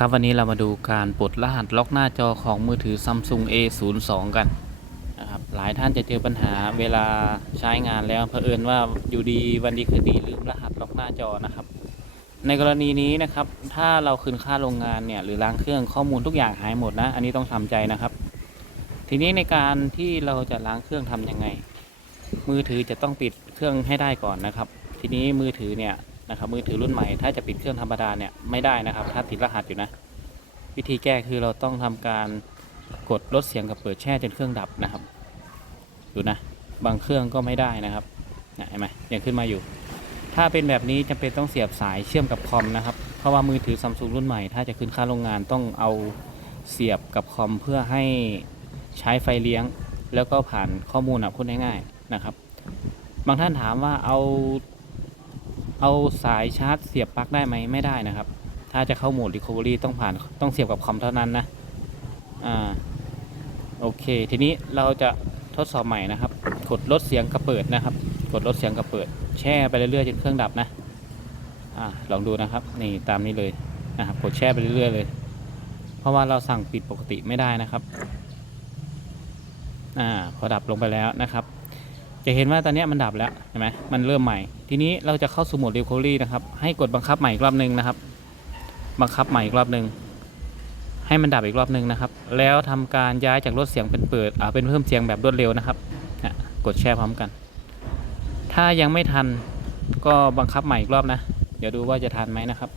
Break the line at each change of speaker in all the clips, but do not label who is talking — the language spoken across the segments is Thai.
ครับวันนี้เรามาดูการปลดรหัสล็อกหน้าจอของมือถือ Samsung A02 กันนะครับหลายท่านจะเจอปัญหาเวลาใช้งานแล้วเผอิญว่าอยู่ดีวันดีคืนดีลืมรหัสล็อกหน้าจอนะครับ ในกรณีนี้นะครับ ถ้าเราคืนค่าโรงงานเนี่ยหรือล้างเครื่องข้อมูลทุกอย่างหายหมดนะ อันนี้ต้องทำใจนะครับ ทีนี้ในการที่เราจะล้างเครื่องทำยังไง มือถือจะต้องปิดเครื่องให้ได้ก่อนนะครับ ทีนี้มือถือเนี่ย นะครับมือถือรุ่นใหม่ถ้าจะปิดเครื่องธรรมดาเนี่ยไม่ได้นะครับ ถ้าติดรหัสอยู่นะ วิธีแก้คือเราต้องทำการกดลดเสียงกับเปิดแช่จนเครื่องดับนะครับดูนะบางเครื่องก็ไม่ได้นะครับเห็นไหมยังขึ้นมาอยู่ ถ้าเป็นแบบนี้จำเป็นต้องเสียบสายเชื่อมกับคอมนะครับเพราะว่ามือถือซัมซุงรุ่นใหม่ถ้าจะขึ้นค่าโรงงานต้องเอาเสียบกับคอมเพื่อให้ใช้ไฟเลี้ยง แล้วก็ผ่านข้อมูลอะพูดง่ายๆนะครับ บางท่านถามว่าเอา เอาสายชาร์จเสียบปลั๊กได้ไหมไม่ได้นะครับ ถ้าจะเข้าโหมด Recovery ต้องผ่านต้องเสียบกับคอมเท่านั้นนะ อ่า โอเค ทีนี้เราจะทดสอบใหม่นะครับ กดลดเสียงกระเปิดนะครับ กดลดเสียงกระเปิด แช่ไปเรื่อยๆจนเครื่องดับนะ อ่า ลองดูนะครับ นี่ตามนี้เลยนะครับ กดแช่ไปเรื่อยๆเลย เพราะว่าเราสั่งปิดปกติไม่ได้นะครับ อ่า พอดับลงไปแล้วนะครับ จะเห็นว่าตอนนี้มันดับแล้วเห็นไหมมันเริ่มใหม่ ทีนี้เราจะเข้าสู่โหมด Recovery นะครับ ให้กดบังคับใหม่อีกรอบหนึงนะครับ บังคับใหม่อีกรอบหนึ่งให้มันดับอีกรอบหนึ่งนะครับ แล้วทำการย้ายจากลดเสียงเป็นเปิดอ่าเป็นเพิ่มเสียงแบบรวดเร็วนะครับอะกดแชร์พร้อมกัน ถ้ายังไม่ทันก็บังคับใหม่อีกรอบนะ เดี๋ยวดูว่าจะทันไหมนะครับ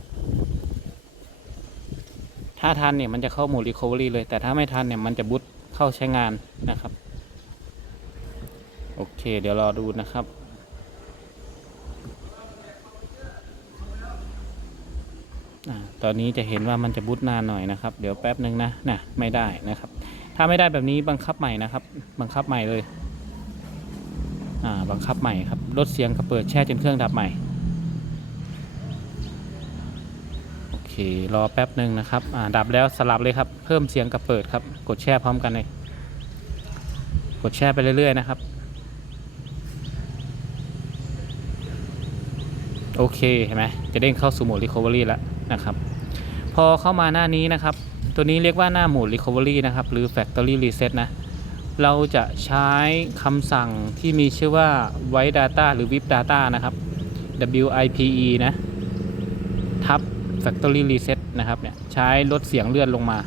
ถ้าทันเนี่ยมันจะเข้าโหมด Recovery เลย แต่ถ้าไม่ทันเนี่ยมันจะบุ๊ตเข้าใช้งานนะครับ เค เดี๋ยวรอดูนะครับอตอนนี้จะเห็นว่ามันจะบูตนานหน่อยนะครับ เดี๋ยวแป๊บหนึ่งนะนะไม่ได้นะครับ ถ้าไม่ได้แบบนี้บังคับใหม่นะครับ บังคับใหม่เลยอ่าบังคับใหม่ครับลดเสียงกับเปิดแช่จนเครื่องดับใหม่โอเครอแป๊บหนึ่งนะครับอ่าดับแล้วสลับเลยครับ เพิ่มเสียงกับเปิดครับ กดแช่พร้อมกันเลย กดแช่ไปเรื่อยๆนะครับ โอเคเห็นไหมจะเด้งเข้าสู่โหมด Recovery แล้วนะครับ พอเข้ามาหน้านี้นะครับ ตัวนี้เรียกว่าหน้าโหมด Recovery นะครับ หรือ Factory Reset นะ เราจะใช้คำสั่งที่มีชื่อว่า White Data หรือ VIP Data นะครับ WIPE นะทับ Factory Reset นะครับเนี่ยใช้ลดเสียงเลื่อนลงมา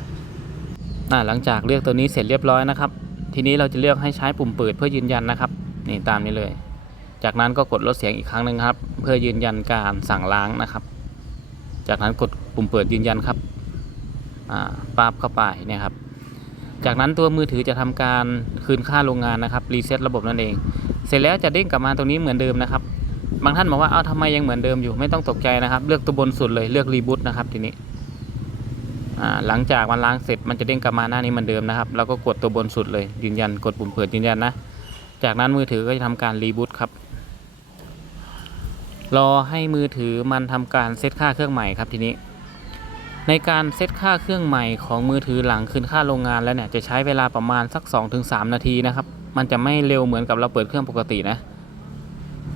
อ่าหลังจากเลือกตัวนี้เสร็จเรียบร้อยนะครับ ทีนี้เราจะเลือกให้ใช้ปุ่มเปิดเพื่อยืนยันนะครับ นี่ตามนี้เลย จากนั้นก็กดลดเสียงอีกครั้งหนึ่งครับ เพื่อยืนยันการสั่งล้างนะครับ จากนั้นกดปุ่มเปิดยืนยันครับอ่าปาบเข้าไปเนี่ยครับ จากนั้นตัวมือถือจะทำการคืนค่าโรงงานนะครับรีเซ็ตระบบนั่นเอง เสร็จแล้วจะเด้งกลับมาตรงนี้เหมือนเดิมนะครับ บางท่านบอกว่าเอ้าทำไมยังเหมือนเดิมอยู่ไม่ต้องตกใจนะครับ เลือกตัวบนสุดเลยเลือกรีบูตนะครับทีนี้หลังจากมันล้างเสร็จมันจะเด้งกลับมาหน้านี้เหมือนเดิมนะครับแล้วก็กดตัวบนสุดเลยยืนยันกดปุ่มเปิดยืนยันนะ จากนั้นมือถือก็จะทำการรีบูตครับ รอให้มือถือมันทำการเซตค่าเครื่องใหม่ครับทีนี้ ในการเซตค่าเครื่องใหม่ของมือถือหลังคืนค่าโรงงานแล้วเนี่ยจะใช้เวลาประมาณสัก 2-3 นาทีนะครับมันจะไม่เร็วเหมือนกับเราเปิดเครื่องปกตินะ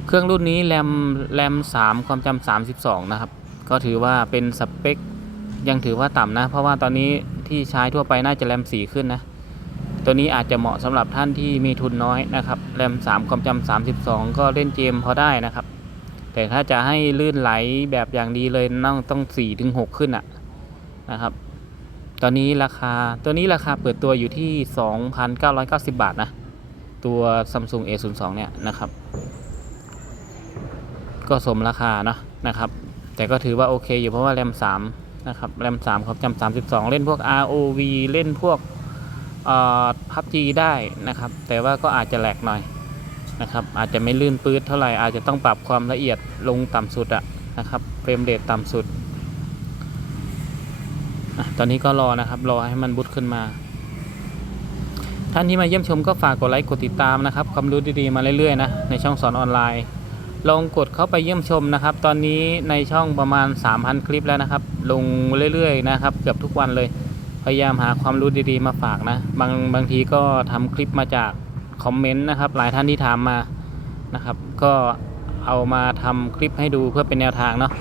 เครื่องรุ่นนี้แรมแรม3ความจำ32 นะครับ ก็ถือว่าเป็นสเปคยังถือว่าต่ำนะ เพราะว่าตอนนี้ที่ใช้ทั่วไปน่าจะแรม4ขึ้นนะ ตัวนี้อาจจะเหมาะสำหรับท่านที่มีทุนน้อยนะครับ แรม3ความจำ32 ก็เล่นเกมพอได้นะครับ แต่ถ้าจะให้ลื่นไหลแบบอย่างดีเลยต้องต้อง4ถึง6ขึ้นอะนะครับ ตอนนี้ราคาตัวนี้ราคาเปิดตัวอยู่ที่ 2,990 บาทนะ ตัว Samsung A02 เนี่ยนะครับ ก็สมราคาเนาะนะครับ แต่ก็ถือว่าโอเคอยู่เพราะว่าแรม3นะครับแรม3ความจำ32 เล่นพวก ROV เล่นพวกเอ่อ PUBG ได้นะครับ แต่ว่าก็อาจจะแหลกหน่อย นะครับ อาจจะไม่ลื่นปื๊ดเท่าไหร่อาจจะต้องปรับความละเอียดลงต่ำสุดอะนะครับเฟรมเรทต่ำสุดอตอนนี้ก็รอนะครับรอให้มันบุตขึ้นมา ท่านที่มาเยี่ยมชมก็ฝากกดไลค์กดติดตามนะครับความรู้ดีๆมาเรื่อยๆนะในช่องสอนออนไลน์ ลองกดเข้าไปเยี่ยมชมนะครับ ตอนนี้ในช่องประมาณ 3,000 คลิปแล้วนะครับ ลงเรื่อยๆนะครับ เกือบทุกวันเลยพยายามหาความรู้ดีๆมาฝากนะ บางบางทีก็ทำคลิปมาจาก คอมเมนต์นะครับหลายท่านที่ถามมานะครับ ก็เอามาทำคลิปให้ดูเพื่อเป็นแนวทางเนาะ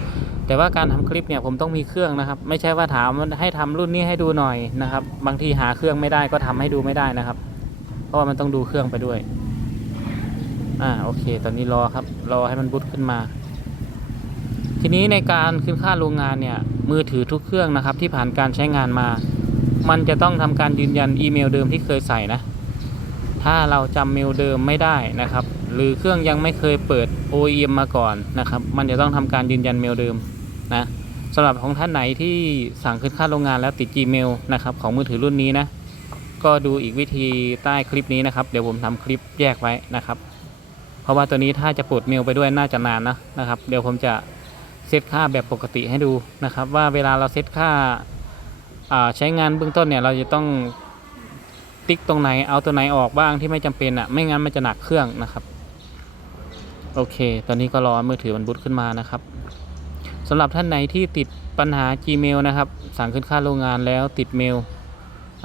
แต่ว่าการทำคลิปเนี่ยผมต้องมีเครื่องนะครับ ไม่ใช่ว่าถามให้ทำรุ่นนี้ให้ดูหน่อยนะครับ บางทีหาเครื่องไม่ได้ก็ทำให้ดูไม่ได้นะครับ เพราะว่ามันต้องดูเครื่องไปด้วยอ่าโอเค ตอนนี้รอครับรอให้มันบุ๊ตขึ้นมา ทีนี้ในการขึ้นค่าโรงงานเนี่ยมือถือทุกเครื่องนะครับ ที่ผ่านการใช้งานมา มันจะต้องทำการยืนยันอีเมลเดิมที่เคยใส่นะ ถ้าเราจำเมลเดิมไม่ได้นะครับ หรือเครื่องยังไม่เคยเปิด OEM มาก่อนนะครับ มันจะต้องทำการยืนยันเมลเดิมนะสำหรับของท่านไหนที่สั่งขึ้นค่าโรงงานแล้วติด Gmail นะครับของมือถือรุ่นนี้นะ ก็ดูอีกวิธีใต้คลิปนี้นะครับ เดี๋ยวผมทำคลิปแยกไว้นะครับ เพราะว่าตัวนี้ถ้าจะปลดเมลไปด้วยน่าจะนานนะนะครับ เดี๋ยวผมจะเซตค่าแบบปกติให้ดูนะครับ ว่าเวลาเราเซตค่าอ่าใช้งานเบื้องต้นเนี่ยเราจะต้อง ติ๊กตรงไหนเอาตัวไหนออกบ้างที่ไม่จำเป็นอะ ไม่งั้นมันจะหนักเครื่องนะครับ โอเค ตอนนี้ก็รอมือถือมันบูตขึ้นมานะครับสำหรับท่านไหนที่ติดปัญหา Gmail นะครับ สั่งขึ้นค่าโรงงานแล้วติดเมล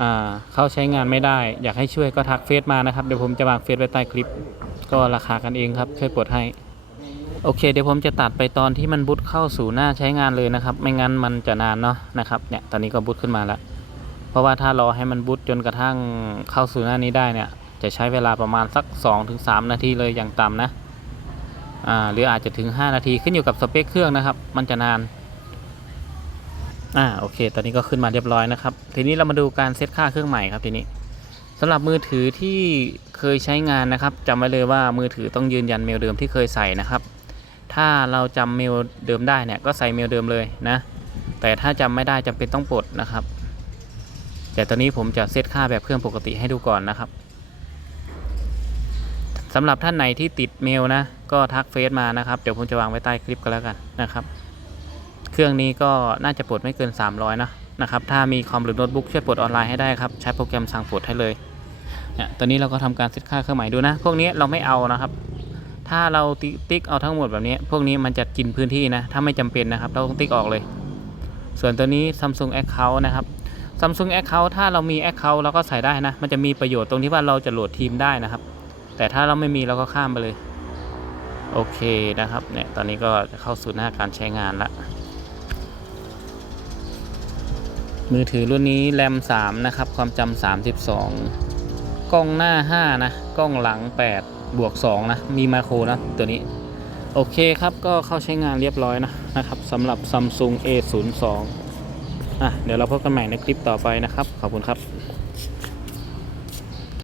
อ่าเข้าใช้งานไม่ได้ อยากให้ช่วยก็ทักเฟซมานะครับ เดี๋ยวผมจะวางเฟซไว้ใต้คลิป ก็ราคากันเองครับ ช่วยปลดให้ โอเค เดี๋ยวผมจะตัดไปตอนที่มันบูตเข้าสู่หน้าใช้งานเลยนะครับ ไม่งั้นมันจะนานเนาะนะครับ เนี่ย ตอนนี้ก็บูตขึ้นมาแล้ว เพราะว่าถ้ารอให้มันบูตจนกระทั่งเข้าสู่หน้านี้ได้เนี่ย จะใช้เวลาประมาณสัก 2-3 นาทีเลยอย่างต่ำนะอ่าหรืออาจจะถึง 5 นาทีขึ้นอยู่กับสเปคเครื่องนะครับ มันจะนานอ่าโอเค ตอนนี้ก็ขึ้นมาเรียบร้อยนะครับ ทีนี้เรามาดูการเซตค่าเครื่องใหม่ครับทีนี้สำหรับมือถือที่เคยใช้งานนะครับจำไว้เลยว่ามือถือต้องยืนยันเมลเดิมที่เคยใส่นะครับ ถ้าเราจำเมลเดิมได้เนี่ยก็ใส่เมลเดิมเลยนะ แต่ถ้าจำไม่ได้จำเป็นต้องปลดนะครับ แต่ตอนนี้ผมจะเซตค่าแบบเครื่องปกติให้ดูก่อนนะครับสำหรับท่านไหนที่ติดเมลนะ ก็ทักเฟซมานะครับ เดี๋ยวผมจะวางไว้ใต้คลิปก็แล้วกันนะครับ เครื่องนี้ก็น่าจะปลดไม่เกิน 300นะนะครับ ถ้ามีคอมหรือโน้ตบุ๊กช่วยปลดออนไลน์ให้ได้ครับ ใช้โปรแกรมสั่งปลดให้เลยเนี่ยตอนนี้เราก็ทำการเซตค่าเครื่องหมายดูนะ พวกนี้เราไม่เอานะครับ ถ้าเราติ๊กติ๊กเอาทั้งหมดแบบนี้ พวกนี้มันจะกินพื้นที่นะ ถ้าไม่จำเป็นนะครับ เราต้องติ๊กออกเลย ส่วนตัวนี้ Samsung Account นะครับ Samsung Account ถ้าเรามี Account เราก็ใส่ได้นะ มันจะมีประโยชน์ตรงที่ว่าเราจะโหลดทีมได้นะครับ แต่ถ้าเราไม่มีเราก็ข้ามไปเลย โอเคนะครับ เนี่ย ตอนนี้ก็จะเข้าสู่หน้าการใช้งานละ มือถือรุ่นนี้แรม 3 นะครับ ความจำ32 กล้องหน้า 5 นะ กล้องหลัง 8 บวก 2 นะ มีมาโครนะตัวนี้ โอเคครับ ก็เข้าใช้งานเรียบร้อยนะนะครับสำหรับ Samsung A02 อะเดี๋ยวเราพบกันใหม่ในคลิปต่อไปนะครับ ขอบคุณครับ